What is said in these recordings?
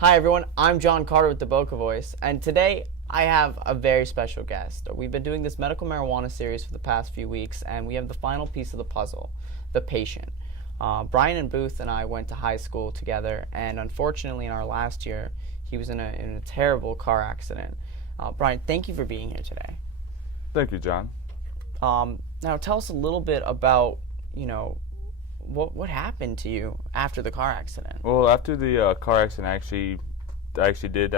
Hi everyone, I'm John Carter with the Boca Voice, and today I have a very special guest. We've been doing this medical marijuana series for the past few weeks, and we have the final piece of the puzzle, the patient. Brian and Booth and I went to high school together, and unfortunately in our last year, he was in a terrible car accident. Brian, thank you for being here today. Thank you, John. Now tell us a little bit about, what happened to you after the car accident? Well, after the car accident, I actually did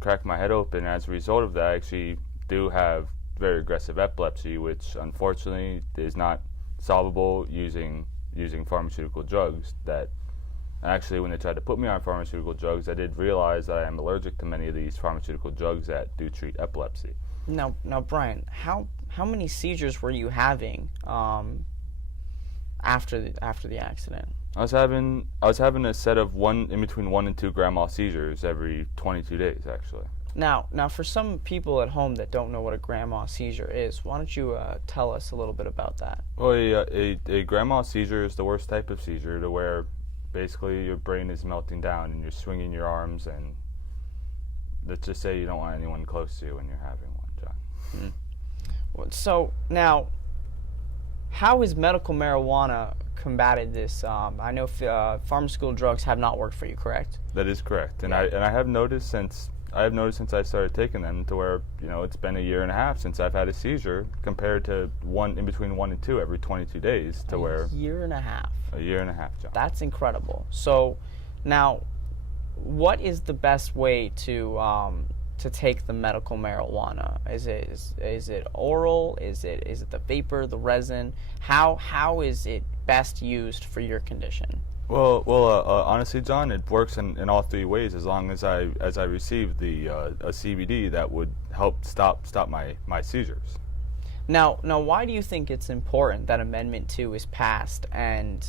crack my head open. As a result of that, I actually do have very aggressive epilepsy, which unfortunately is not solvable using pharmaceutical drugs. That actually, when they tried to put me on pharmaceutical drugs, I did realize that I am allergic to many of these pharmaceutical drugs that do treat epilepsy. Now, Brian, how many seizures were you having after the accident? I was having a set of in between 1 and 2 grand mal seizures every 22 days, actually. Now, for some people at home that don't know what a grand mal seizure is, why don't you tell us a little bit about that? Well, a grand mal seizure is the worst type of seizure, to where basically your brain is melting down and you're swinging your arms, and let's just say you don't want anyone close to you when you're having one, John. Well, so now, how has medical marijuana combated this? I know pharmaceutical drugs have not worked for you, correct? That is correct, and Yeah. I have noticed since I started taking them, to where it's been a year and a half since I've had a seizure, compared to in between 1 and 2 every 22 days, to where A year and a half. a year and a half, John. That's incredible. So now, what is the best way to take the medical marijuana? Is it oral? Is it the vapor, the resin? How is it best used for your condition? Well, honestly, John, it works in all 3 ways. As long as I receive the a CBD that would help stop my seizures. Now, why do you think it's important that Amendment 2 is passed, and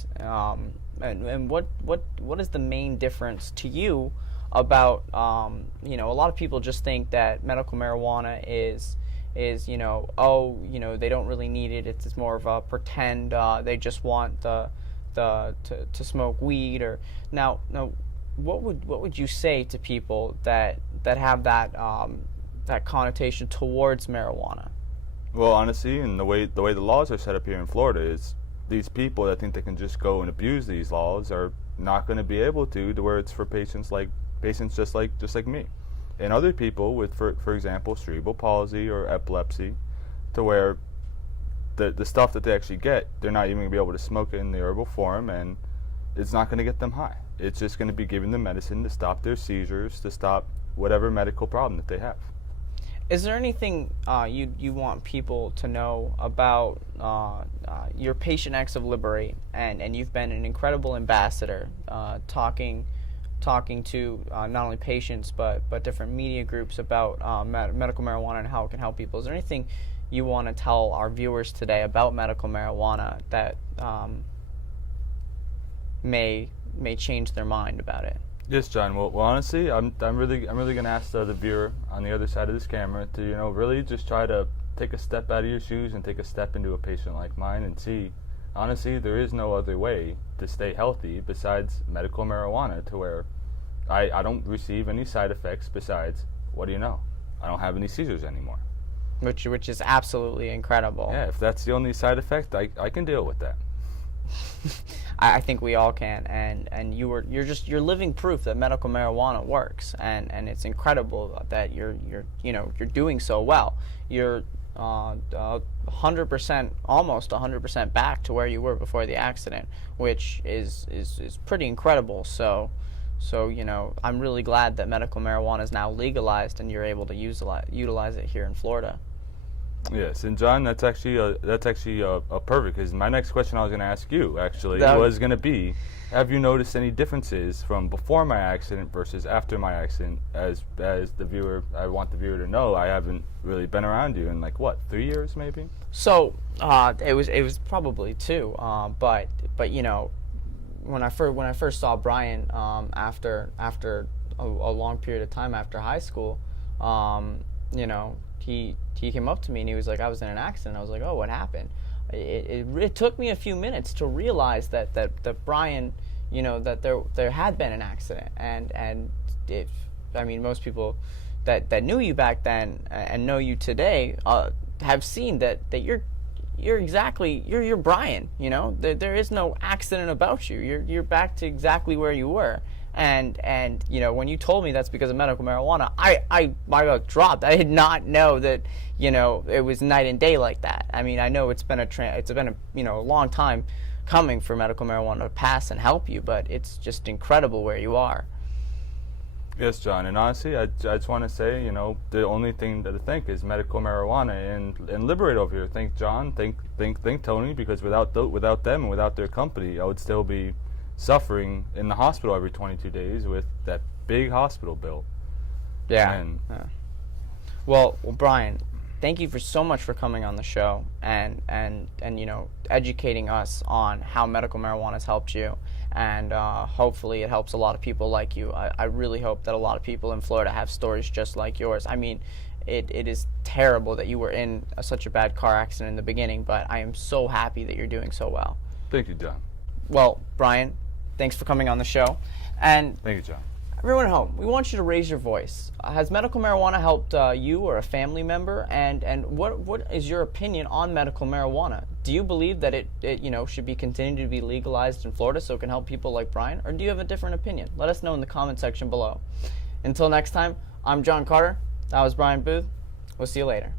what is the main difference to you about, a lot of people just think that medical marijuana is they don't really need it, it's more of a pretend, they just want to smoke weed, or now what would you say to people that have that connotation towards marijuana? Well, honestly, and the way the laws are set up here in Florida is, these people that think they can just go and abuse these laws are not going to be able to where it's for patients just like me, and other people with, for example, cerebral palsy or epilepsy, to where the stuff that they actually get, they're not even going to be able to smoke it in the herbal form, and it's not going to get them high. It's just going to be giving them medicine to stop their seizures, to stop whatever medical problem that they have. Is there anything you want people to know about your Patient X of Liberate, and you've been an incredible ambassador, talking to not only patients but different media groups about medical marijuana and how it can help people? Is there anything you want to tell our viewers today about medical marijuana that may change their mind about it? Yes, John. Well, honestly, I'm really going to ask the viewer on the other side of this camera to really just try to take a step out of your shoes and take a step into a patient like mine, and see, honestly, there is no other way to stay healthy besides medical marijuana, to where I don't receive any side effects besides, what do you know, I don't have any seizures anymore. Which is absolutely incredible. Yeah, if that's the only side effect, I can deal with that. I think we all can, and you're living proof that medical marijuana works, and it's incredible that you're doing so well. You're 100%, almost 100% back to where you were before the accident, which is pretty incredible. So I'm really glad that medical marijuana is now legalized and you're able to utilize it here in Florida. Yes, and John, that's actually a perfect, because my next question I was going to ask you was going to be, have you noticed any differences from before my accident versus after my accident? As the viewer, I want the viewer to know I haven't really been around you in 3 years maybe. So it was probably 2, but when I first saw Brian after a long period of time after high school, he came up to me and he was like, I was in an accident. I was like, oh, what happened? It took me a few minutes to realize that Brian, that there had been an accident, and if I mean most people that knew you back then and know you today have seen that you're Brian. There is no accident about you. You're back to exactly where you were. And when you told me that's because of medical marijuana, I got dropped. I did not know that it was night and day like that. I mean, I know it's been a long time coming for medical marijuana to pass and help you, but it's just incredible where you are. Yes, John, and honestly, I just want to say, the only thing that I think is medical marijuana and Liberate over here. Thank John, thank Tony, because without them and without their company, I would still be suffering in the hospital every 22 days with that big hospital bill. Yeah. Well, Brian, thank you so much for coming on the show and educating us on how medical marijuana has helped you, and hopefully it helps a lot of people like you. I really hope that a lot of people in Florida have stories just like yours. I mean, it is terrible that you were in such a bad car accident in the beginning, but I am so happy that you're doing so well. Thank you, John. Well, Brian, thanks for coming on the show. And thank you, John. Everyone at home, we want you to raise your voice. Has medical marijuana helped you or a family member? And what is your opinion on medical marijuana? Do you believe that it should be continued to be legalized in Florida so it can help people like Brian? Or do you have a different opinion? Let us know in the comment section below. Until next time, I'm John Carter. That was Brian Booth. We'll see you later.